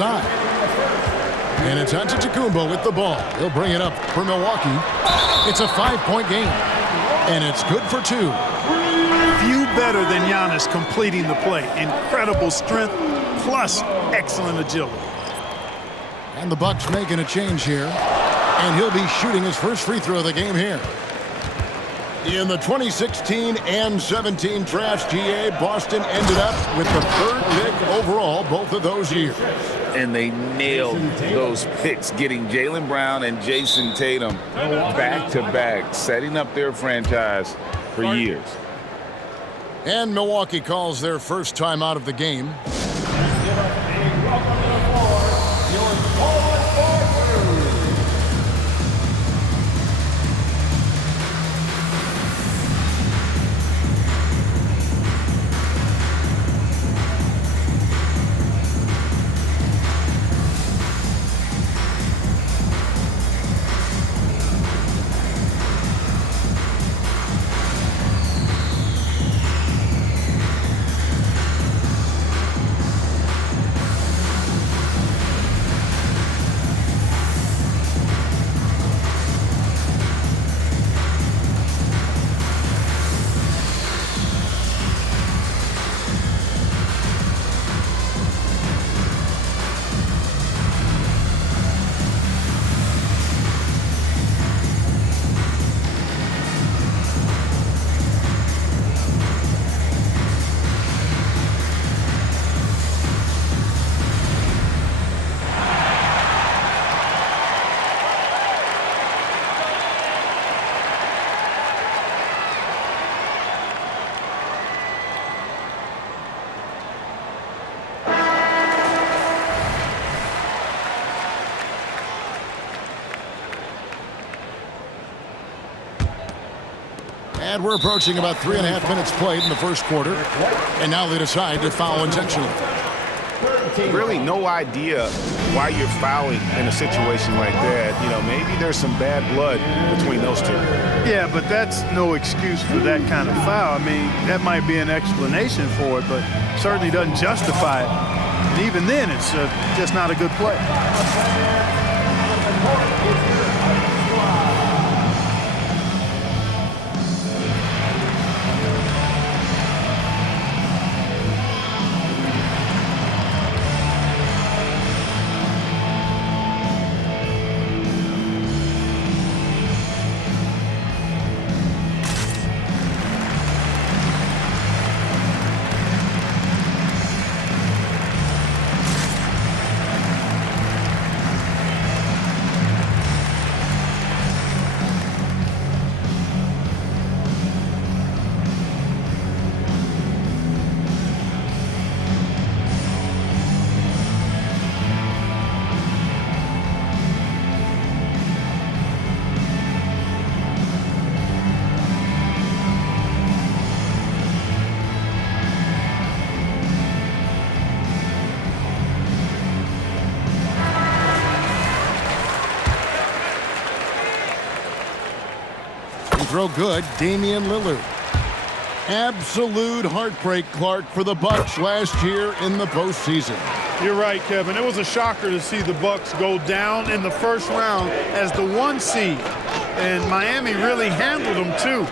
side. And it's Antetokounmpo with the ball. He'll bring it up for Milwaukee. It's a 5-point game. And it's good for 2. Few better than Giannis completing the play. Incredible strength plus excellent agility. And the Bucks making a change here. And he'll be shooting his first free throw of the game here. In the 2016 and 17 drafts, GA, Boston ended up with the 3rd pick overall both of those years. And they nailed those picks, getting Jaylen Brown and Jason Tatum back-to-back, setting up their franchise for years. And Milwaukee calls their first time out of the game. And we're approaching about 3.5 minutes played in the first quarter. And now they decide to foul intentionally. Really no idea why you're fouling in a situation like that. You know, maybe there's some bad blood between those two. Yeah, but that's no excuse for that kind of foul. I mean, that might be an explanation for it, but certainly doesn't justify it. And even then, it's just not a good play. Throw good, Damian Lillard. Absolute heartbreak, Clark, for the Bucks last year in the postseason. You're right, Kevin. It was a shocker to see the Bucks go down in the first round as the 1 seed. And Miami really handled them, too.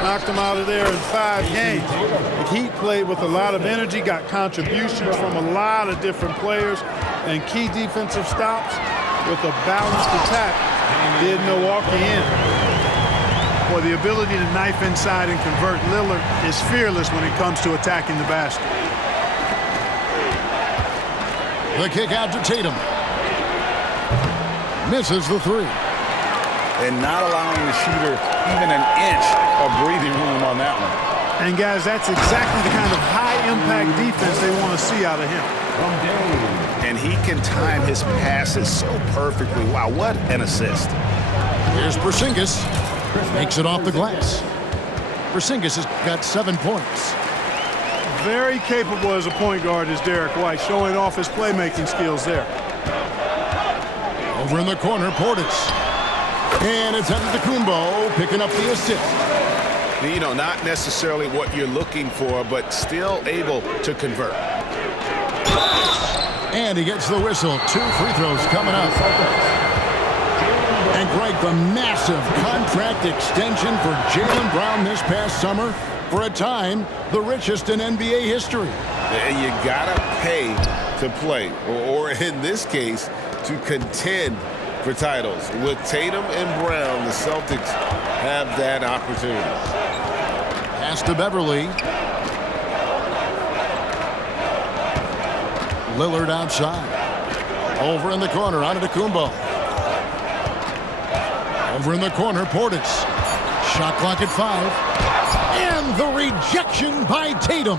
Knocked them out of there in 5 games. The Heat played with a lot of energy, got contributions from a lot of different players, and key defensive stops with a balanced attack did Milwaukee in. Well, the ability to knife inside and convert Lillard is fearless when it comes to attacking the basket. The kick out to Tatum. Misses the 3. And not allowing the shooter even an inch of breathing room on that one. And, guys, that's exactly the kind of high-impact defense they want to see out of him. And he can time his passes so perfectly. Wow, what an assist. Here's Porzingis. Makes it off the glass. Porzingis has got 7 points. Very capable as a point guard is Derek White, showing off his playmaking skills there. Over in the corner, Portis. And it's Antetokounmpo picking up the assist. You know, not necessarily what you're looking for, but still able to convert. And he gets the whistle. 2 free throws coming up. And Greg, the massive contract extension for Jaylen Brown this past summer, for a time, the richest in NBA history. You gotta pay to play, or in this case, to contend for titles. With Tatum and Brown, the Celtics have that opportunity. Pass to Beverly. Lillard outside. Over in the corner, Antetokounmpo. Over in the corner, Portis. Shot clock at 5. And the rejection by Tatum.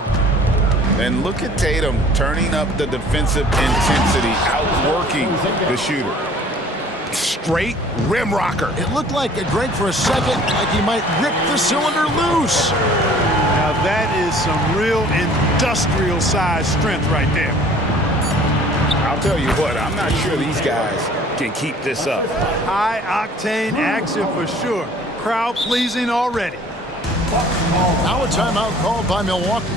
And look at Tatum turning up the defensive intensity, outworking the shooter. Straight rim rocker. It looked like, Greg, for a second, like he might rip the cylinder loose. Now that is some real industrial size strength right there. I'll tell you what, I'm not sure these guys can keep this up. High octane action for sure. Crowd pleasing already. Now a timeout called by Milwaukee.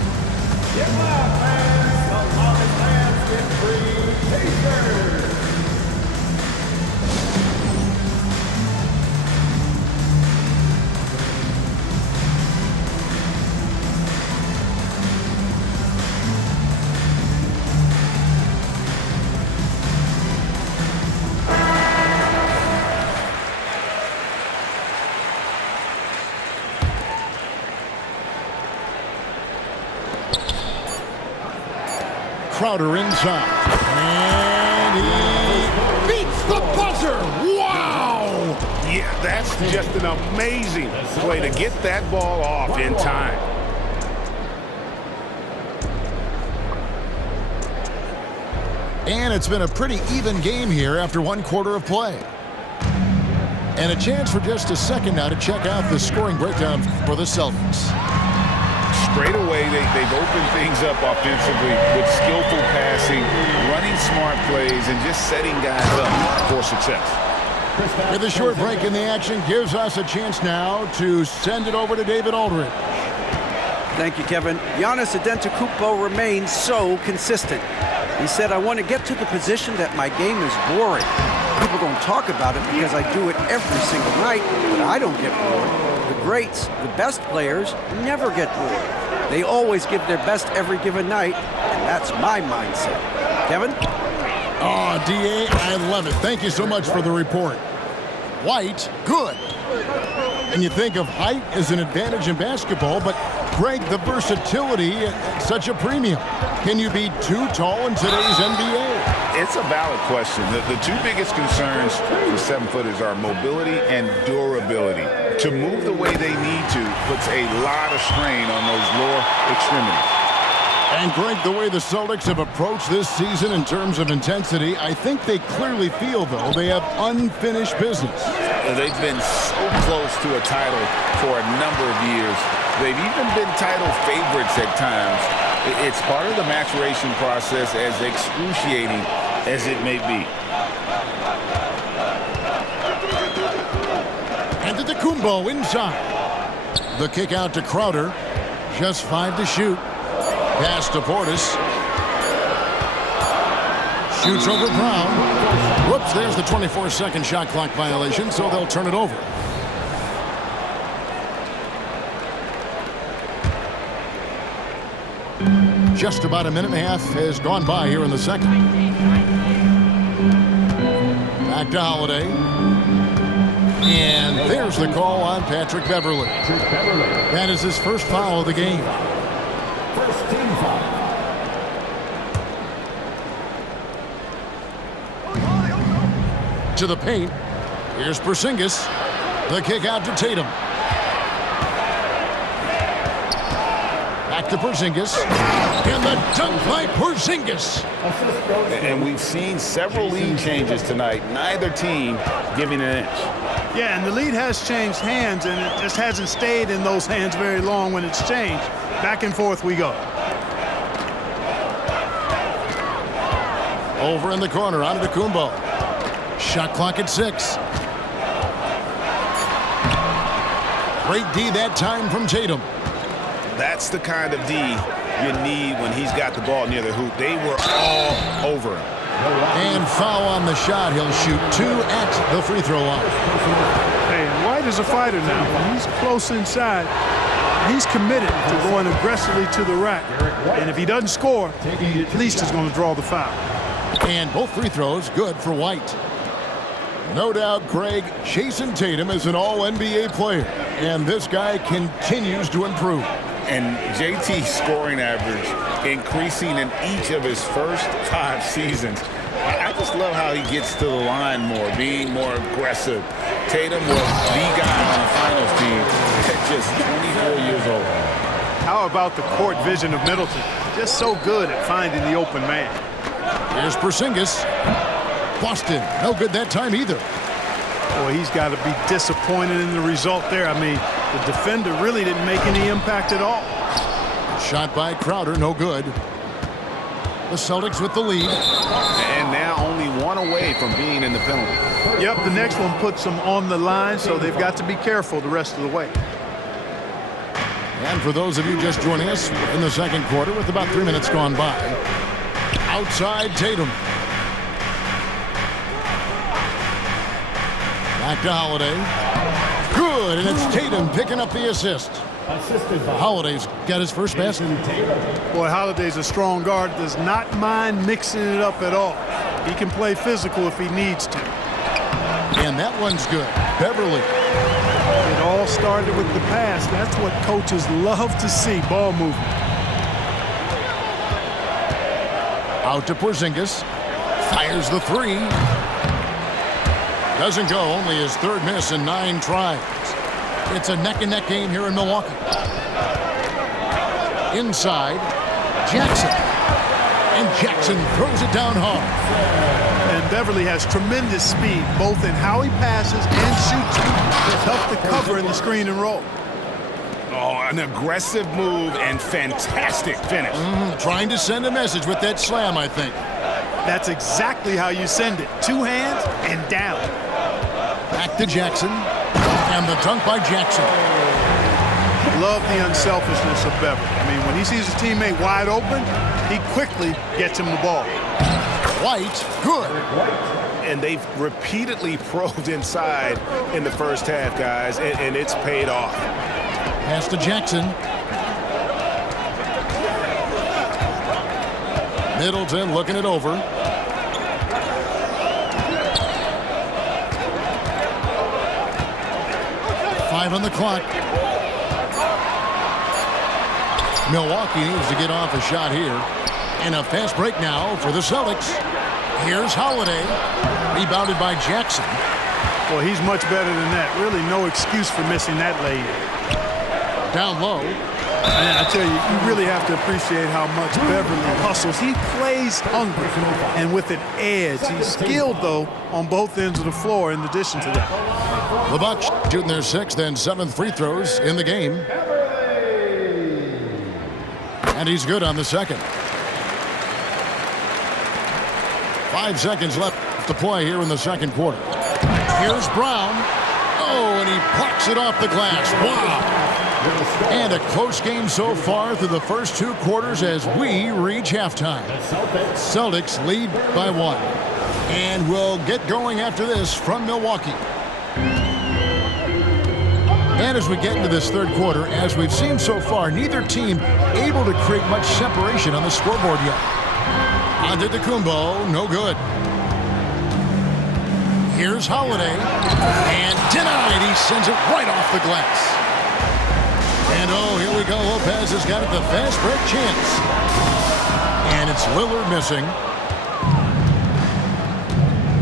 Crowder inside. And he beats the buzzer. Wow! Yeah, that's just an amazing play to get that ball off in time. And it's been a pretty even game here after 1 quarter of play. And a chance for just a second now to check out the scoring breakdown for the Celtics. Straight away, they've opened things up offensively with skillful passing, running smart plays, and just setting guys up for success. With a short break in the action, gives us a chance now to send it over to David Aldridge. Thank you, Kevin. Giannis Antetokounmpo remains so consistent. He said, I want to get to the position that my game is boring. People don't talk about it because I do it every single night, but I don't get bored. The greats, the best players, never get bored. They always give their best every given night, and that's my mindset. Kevin? Oh, D.A., I love it. Thank you so much for the report. White, good. And you think of height as an advantage in basketball, but Greg, the versatility at such a premium. Can you be too tall in today's NBA? It's a valid question. The 2 biggest concerns for 7-footers are mobility and durability. To move the way they need to puts a lot of strain on those lower extremities. And Greg, the way the Celtics have approached this season in terms of intensity, I think they clearly feel, though, they have unfinished business. They've been so close to a title for a number of years. They've even been title favorites at times. It's part of the maturation process, as excruciating as it may be. And Antetokounmpo inside. The kick out to Crowder. Just 5 to shoot. Pass to Portis. Shoots over Brown. Whoops, there's the 24-second shot clock violation, so they'll turn it over. Just about a minute and a half has gone by here in the second. Back to Holiday. And there's the call on Patrick Beverly. That is his first foul of the game. First team foul. To the paint. Here's Porzingis. The kick out to Tatum. Back to Porzingis. And the dunk by Porzingis. And we've seen several lead changes tonight. Neither team giving an inch. Yeah, and the lead has changed hands, and it just hasn't stayed in those hands very long when it's changed. Back and forth we go. Over in the corner, Antetokounmpo. Shot clock at 6. Great D that time from Tatum. That's the kind of D you need when he's got the ball near the hoop. They were all over him. And foul on the shot. He'll shoot 2 at the free throw line. Hey, White is a fighter now. When he's close inside, he's committed to going aggressively to the rack. And if he doesn't score, at least he's going to draw the foul. And both free throws good for White. No doubt, Greg, Jason Tatum is an all-NBA player. And this guy continues to improve. And JT's scoring average increasing in each of his first 5 seasons. I just love how he gets to the line more, being more aggressive. Tatum was the guy on the finals team at just 24 years old. How about the court vision of Middleton? Just so good at finding the open man. Here's Porzingis. Boston, no good that time either. Boy, he's got to be disappointed in the result there. I mean, the defender really didn't make any impact at all. Shot by Crowder, no good. The Celtics with the lead. And now only 1 away from being in the penalty. Yep, the next one puts them on the line, so they've got to be careful the rest of the way. And for those of you just joining us in the second quarter with about 3 minutes gone by, outside Tatum. Back to Holiday. Good, and it's Tatum picking up the assist. Holiday's got his first basket. Boy, Holiday's a strong guard, does not mind mixing it up at all. He can play physical if he needs to. And that one's good. Beverly. It all started with the pass. That's what coaches love to see, ball movement. Out to Porzingis. Fires the 3. Doesn't go, only his 3rd miss in 9 tries. It's a neck-and-neck game here in Milwaukee. Inside, Jackson. And Jackson throws it down hard. And Beverly has tremendous speed, both in how he passes and shoots. It's helped to cover in the screen and roll. Oh, an aggressive move and fantastic finish. Trying to send a message with that slam, I think. That's exactly how you send it. 2 hands and down. Back to Jackson. And the dunk by Jackson. Love the unselfishness of Beverly. I mean, when he sees his teammate wide open, he quickly gets him the ball. White, good. And they've repeatedly probed inside in the first half, guys, and it's paid off. Pass to Jackson. Middleton looking it over. Five on the clock. Milwaukee needs to get off a shot here. And a fast break now for the Celtics. Here's Holiday. Rebounded by Jackson. Well, he's much better than that. Really no excuse for missing that lay-in. Down low. Man, I tell you, you really have to appreciate how much Beverly hustles. He plays hungry and with an edge. He's skilled, though, on both ends of the floor in addition to that. The Bucks shooting their 6th and 7th free throws in the game. And he's good on the second. 5 seconds left to play here in the second quarter. Here's Brown. Oh, and he plucks it off the glass. Wow. And a close game so far through the first 2 quarters as we reach halftime. Celtics lead by 1. And we'll get going after this from Milwaukee. And as we get into this third quarter, as we've seen so far, neither team able to create much separation on the scoreboard yet. Antetokounmpo, no good. Here's Holiday. And denied. He sends it right off the glass. And oh, here we go. Lopez has got it, the fast break chance. And it's Lillard missing.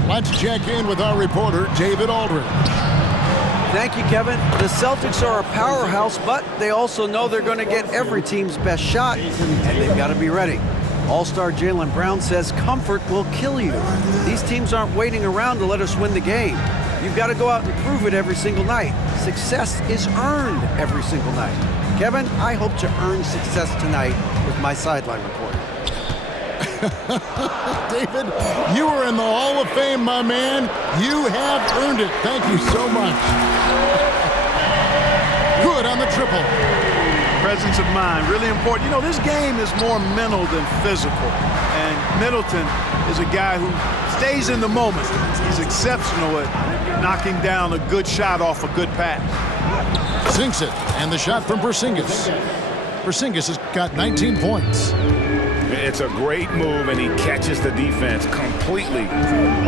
Let's check in with our reporter, David Aldridge. Thank you, Kevin. The Celtics are a powerhouse, but they also know they're going to get every team's best shot, and they've got to be ready. All-star Jaylen Brown says comfort will kill you. These teams aren't waiting around to let us win the game. You've got to go out and prove it every single night. Success is earned every single night. Kevin, I hope to earn success tonight with my sideline reporting. David, you are in the Hall of Fame, my man. You have earned it. Thank you so much. Good on the triple. presence of mind, really important. You know, this game is more mental than physical. And Middleton is a guy who stays in the moment. He's exceptional at knocking down a good shot off a good pass. Sinks it, and the shot from Porzingis. Porzingis has got 19 points. It's a great move, and he catches the defense completely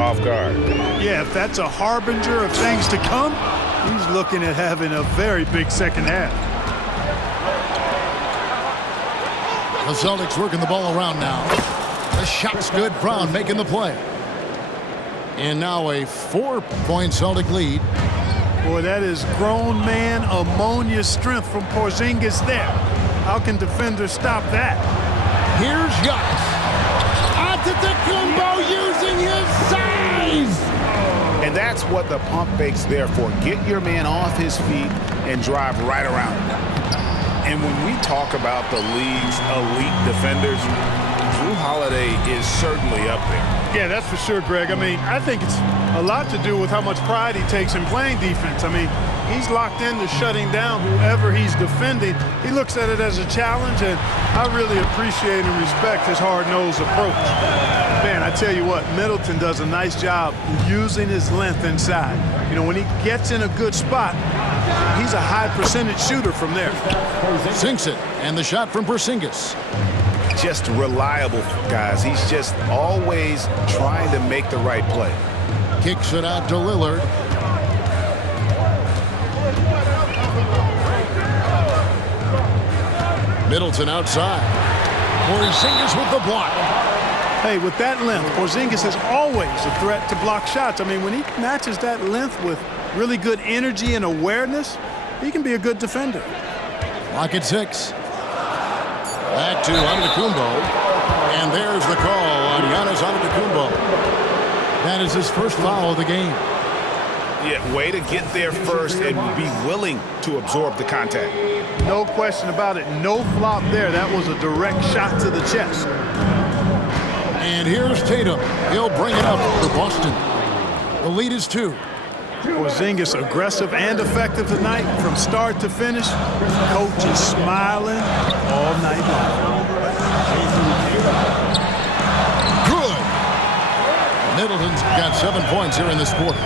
off guard. Yeah, if that's a harbinger of things to come, he's looking at having a very big second half. The Celtics working the ball around now. The shot's good. Brown making the play. And now a 4-point Celtic lead. Boy, that is grown man ammonia strength from Porzingis there. How can defenders stop that? Here's Giannis. Antetokounmpo using his size. And that's what the pump fake's there for. Get your man off his feet and drive right around him. And when we talk about the league's elite defenders, Jrue Holiday is certainly up there. Yeah, that's for sure, Greg. I mean, I think it's a lot to do with how much pride he takes in playing defense. I mean, he's locked into shutting down whoever he's defending. He looks at it as a challenge, and I really appreciate and respect his hard-nosed approach. Man, I tell you what, Middleton does a nice job using his length inside. You know, when he gets in a good spot, he's a high percentage shooter from there. Sinks it, and the shot from Porzingis. Just reliable, guys. He's just always trying to make the right play. Kicks it out to Lillard. Middleton outside. Porzingis with the block. Hey, with that length, Porzingis is always a threat to block shots. I mean, when he matches that length with really good energy and awareness, he can be a good defender. Lock at 6. Back to Antetokounmpo. And there's the call on Giannis Antetokounmpo. That is his first foul of the game. Yeah, way to get there first and be willing to absorb the contact. No question about it. No flop there. That was a direct shot to the chest. And here's Tatum. He'll bring it up for Boston. The lead is 2. Porzingis aggressive and effective tonight from start to finish. Coach is smiling all night long. Good. Middleton's got 7 points here in this quarter.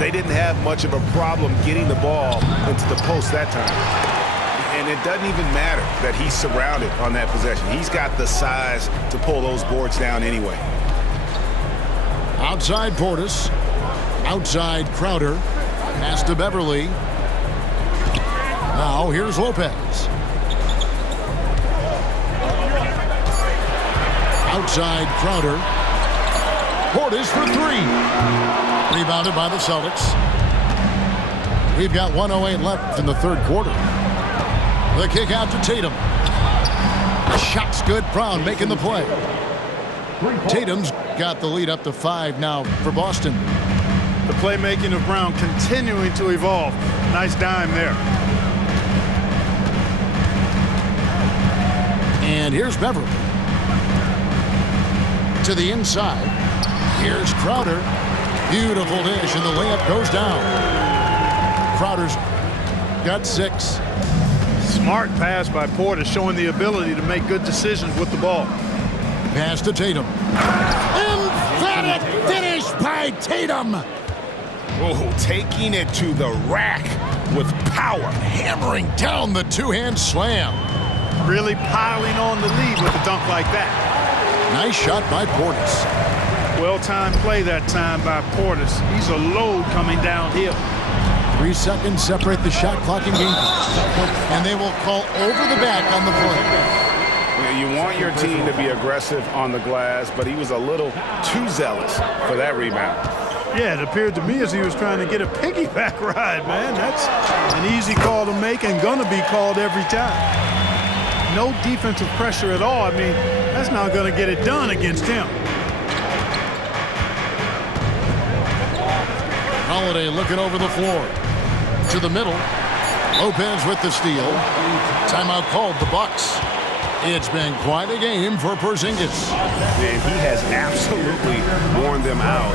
They didn't have much of a problem getting the ball into the post that time. And it doesn't even matter that he's surrounded on that possession. He's got the size to pull those boards down anyway. Outside Portis. Outside Crowder. Pass to Beverly. Now here's Lopez. Outside Crowder. Portis for 3. Rebounded by the Celtics. We've got 1:08 left in the third quarter. The kick out to Tatum. The shot's good. Brown making the play. Tatum's got the lead up to 5 now for Boston. The playmaking of Brown continuing to evolve. Nice dime there. And here's Beverly. To the inside. Here's Crowder. Beautiful dish, and the layup goes down. Crowder's got 6. Smart pass by Portis, showing the ability to make good decisions with the ball. Pass to Tatum. Emphatic finish by Tatum. Oh, taking it to the rack with power. Hammering down the two-hand slam. Really piling on the lead with a dunk like that. Nice shot by Portis. Well-timed play that time by Portis. He's a load coming downhill. 3 seconds separate the shot clock and game. And they will call over the back on the play. You want your team to be aggressive on the glass, but he was a little too zealous for that rebound. Yeah, it appeared to me as he was trying to get a piggyback ride, man. That's an easy call to make and gonna be called every time. No defensive pressure at all. I mean, that's not gonna get it done against him. Holiday looking over the floor. To the middle. Lopez with the steal. Timeout called the Bucks. It's been quite a game for Porzingis. And he has absolutely worn them out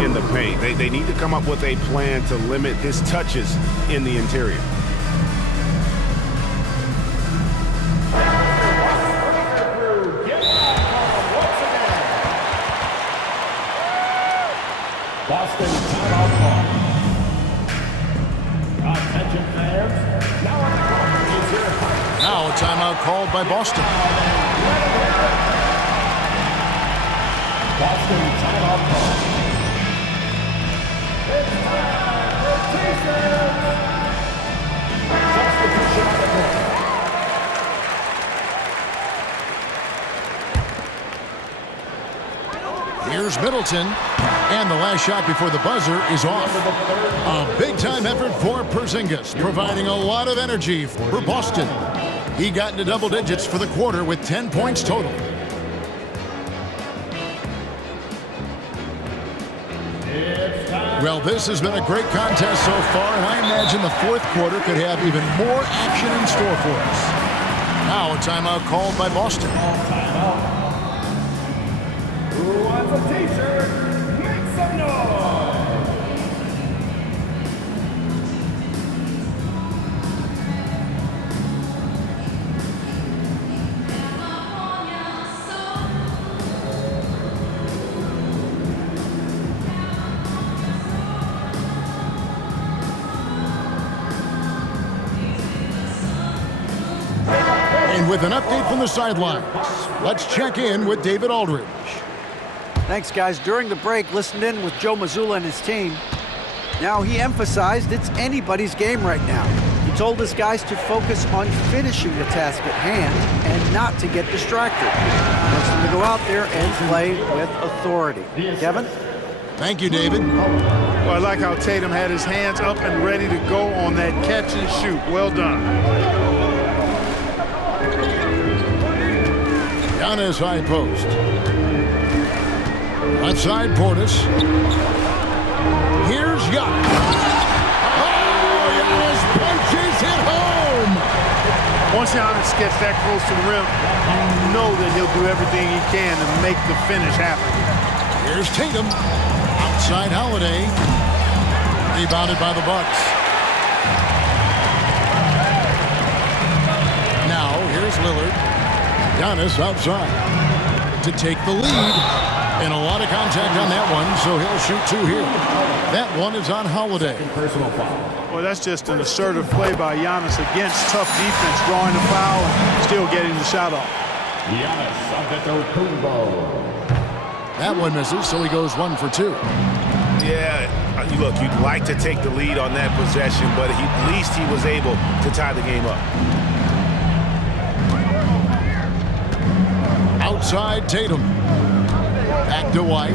in the paint. They need to come up with a plan to limit his touches in the interior. Boston timeout call. Attention fans. Now on the clock is your time. Now a timeout called by Boston. Boston timeout call. It's time for T-shirts. Substitution on the court. Here's Middleton, and the last shot before the buzzer is off. A big-time effort for Porzingis, providing a lot of energy for Boston. He got into double digits for the quarter with 10 points total. Well, this has been a great contest so far, and I imagine the fourth quarter could have even more action in store for us. Now a timeout called by Boston. Who wants a T-shirt? Make some noise! And with an update from the sidelines, let's check in with David Aldridge. Thanks, guys. During the break, listened in with Joe Mazzulla and his team. Now, he emphasized it's anybody's game right now. He told his guys to focus on finishing the task at hand and not to get distracted. He wants them to go out there and play with authority. Kevin? Thank you, David. Well, I like how Tatum had his hands up and ready to go on that catch and shoot. Well done. Giannis high post. Left side, Portis. Here's Giannis. Oh, Giannis punches it home. Once Giannis gets that close to the rim, you know that he'll do everything he can to make the finish happen. Here's Tatum. Outside Holiday. Rebounded by the Bucks. Now, here's Lillard. Giannis outside to take the lead. And a lot of contact on that one, so he'll shoot two here. That one is on Holiday. Personal foul. Well, that's just an assertive play by Giannis against tough defense, drawing the foul and still getting the shot off. Giannis Antetokounmpo. That one misses, so he goes 1 for 2. Yeah, look, you'd like to take the lead on that possession, but at least he was able to tie the game up. Outside Tatum. Back to White.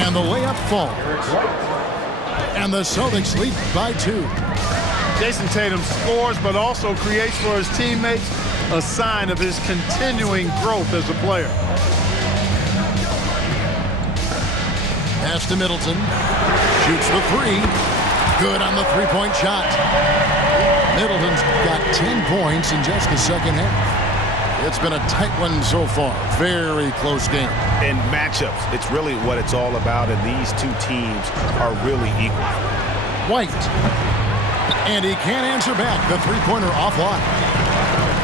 And the layup falls. And the Celtics lead by 2. Jason Tatum scores, but also creates for his teammates a sign of his continuing growth as a player. Pass to Middleton. Shoots the 3. Good on the three-point shot. Middleton's got 10 points in just the second half. It's been a tight one so far. Very close game. And matchups, it's really what it's all about, and these two teams are really equal. White. And he can't answer back. The three-pointer offline.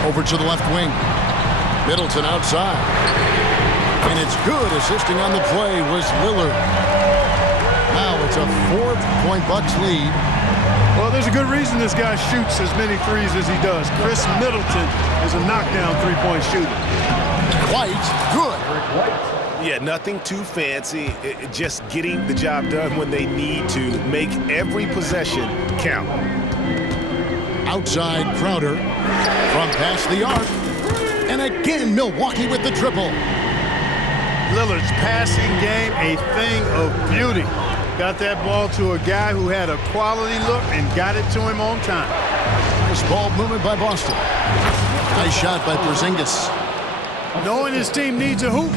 Over to the left wing. Middleton outside. And it's good. Assisting on the play was Lillard. Now it's a 4-point Bucks lead. Well, there's a good reason this guy shoots as many threes as he does. Chris Middleton is a knockdown three-point shooter. White, good. Yeah, nothing too fancy. Just getting the job done when they need to. Make every possession count. Outside Crowder. From past the arc. And again, Milwaukee with the triple. Lillard's passing game, a thing of beauty. Got that ball to a guy who had a quality look and got it to him on time. Nice ball movement by Boston. Nice shot by Porzingis. Knowing his team needs a hoop,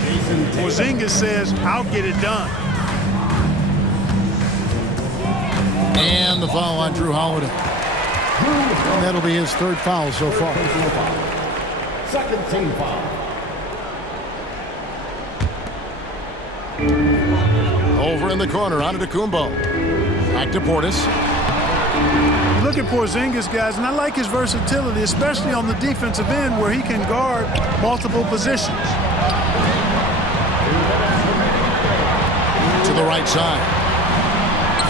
Porzingis says, I'll get it done. And the foul on Drew Holiday. And that'll be his third foul so far. Second team foul. Over in the corner, Antetokounmpo. Back to Portis. Look at Porzingis, guys, and I like his versatility, especially on the defensive end where he can guard multiple positions. To the right side.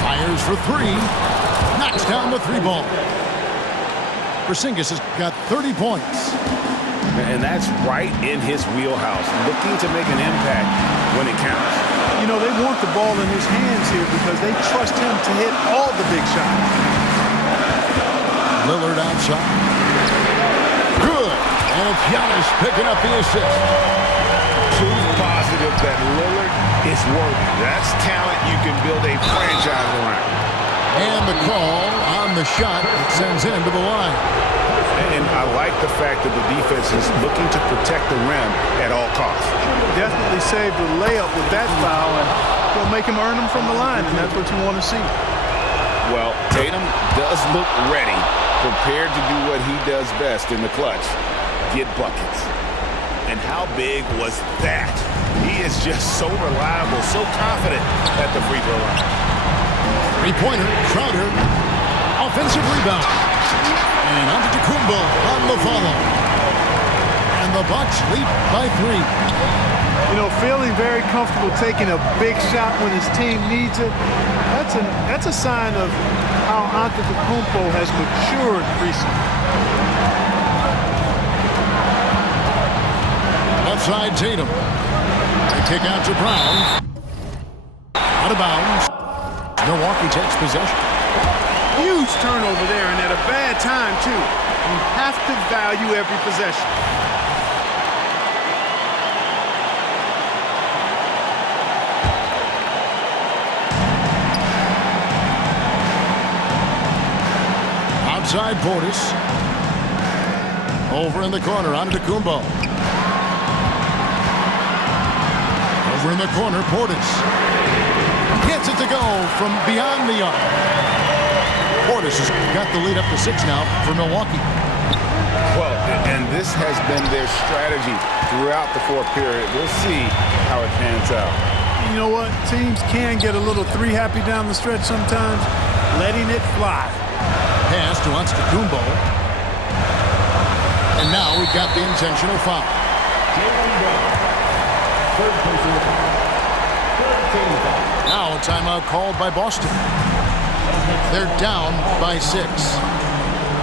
Fires for three. Knocks down the three ball. Porzingis has got 30 points. And that's right in his wheelhouse, looking to make an impact when it counts. You know, they want the ball in his hands here because they trust him to hit all the big shots. Lillard outside. Good. And it's Giannis picking up the assist. Proof positive that Lillard is worthy. That's talent you can build a franchise around. And the call on the shot that sends him to the line. And I like the fact that the defense is looking to protect the rim at all costs. Definitely saved the layup with that foul, and will make him earn them from the line, and that's what you want to see. Well, Tatum does look ready, prepared to do what he does best in the clutch, get buckets. And how big was that? He is just so reliable, so confident at the free throw line. Three-pointer, Crowder. Offensive rebound. And Antetokounmpo on the follow. And the Bucks lead by 3. You know, feeling very comfortable taking a big shot when his team needs it. That's a sign of how Antetokounmpo has matured recently. Left side, Tatum. They kick out to Brown. Out of bounds. Milwaukee takes possession. Huge turnover there, and at a bad time, too. You have to value every possession. Outside Portis. Over in the corner, Antetokounmpo. Over in the corner, Portis. Gets it to go from beyond the arc. Portis has got the lead up to 6 now for Milwaukee. Well, and this has been their strategy throughout the fourth period. We'll see how it pans out. You know what? Teams can get a little three-happy down the stretch sometimes, letting it fly. Pass to Antetokounmpo. And now we've got the intentional foul. Now a timeout called by Boston. They're down by 6.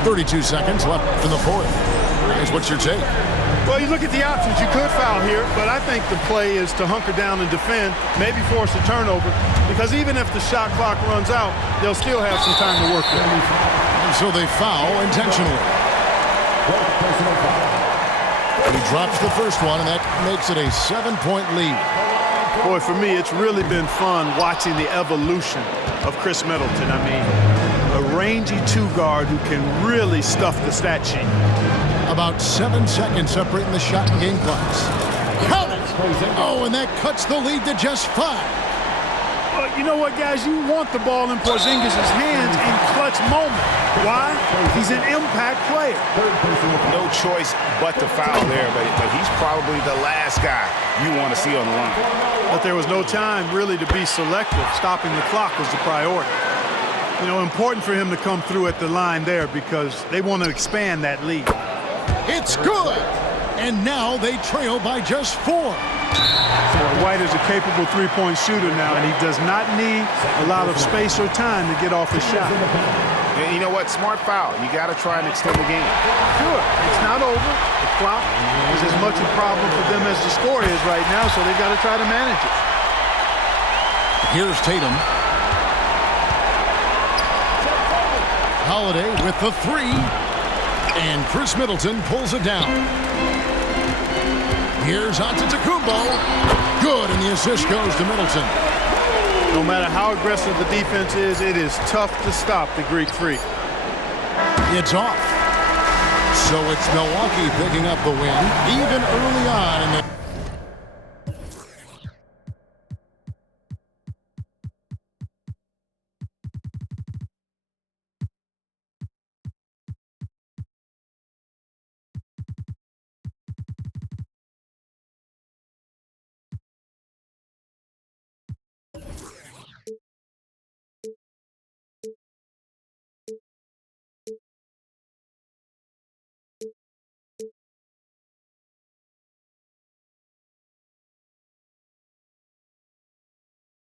32 seconds left in the fourth. Guys, what's your take? Well, you look at the options. You could foul here, but I think the play is to hunker down and defend, maybe force a turnover, because even if the shot clock runs out, they'll still have some time to work with. And so they foul intentionally. He drops the first one, and that makes it a 7-point lead. Boy, for me, it's really been fun watching the evolution of Chris Middleton. I mean, a rangy two-guard who can really stuff the stat sheet. About 7 seconds separating the shot and game clocks. Count it! Oh, and that cuts the lead to just 5. But you know what, guys? You want the ball in Porzingis' hands in clutch moments. Why? He's an impact player. No choice but to foul there, but he's probably the last guy you want to see on the line. But there was no time really to be selective. Stopping the clock was the priority. You know, important for him to come through at the line there because they want to expand that lead. It's good! And now they trail by just 4. White is a capable three-point shooter now, and he does not need a lot of space or time to get off his shot. And you know what? Smart foul. You got to try and extend the game. Sure, it's not over. The clock is as much a problem for them as the score is right now, so they've got to try to manage it. Here's Tatum. Holiday with the 3. And Chris Middleton pulls it down. Here's Antetokounmpo. Good, and the assist goes to Middleton. No matter how aggressive the defense is, it is tough to stop the Greek Freak. It's off. So it's Milwaukee picking up the win, even early on in the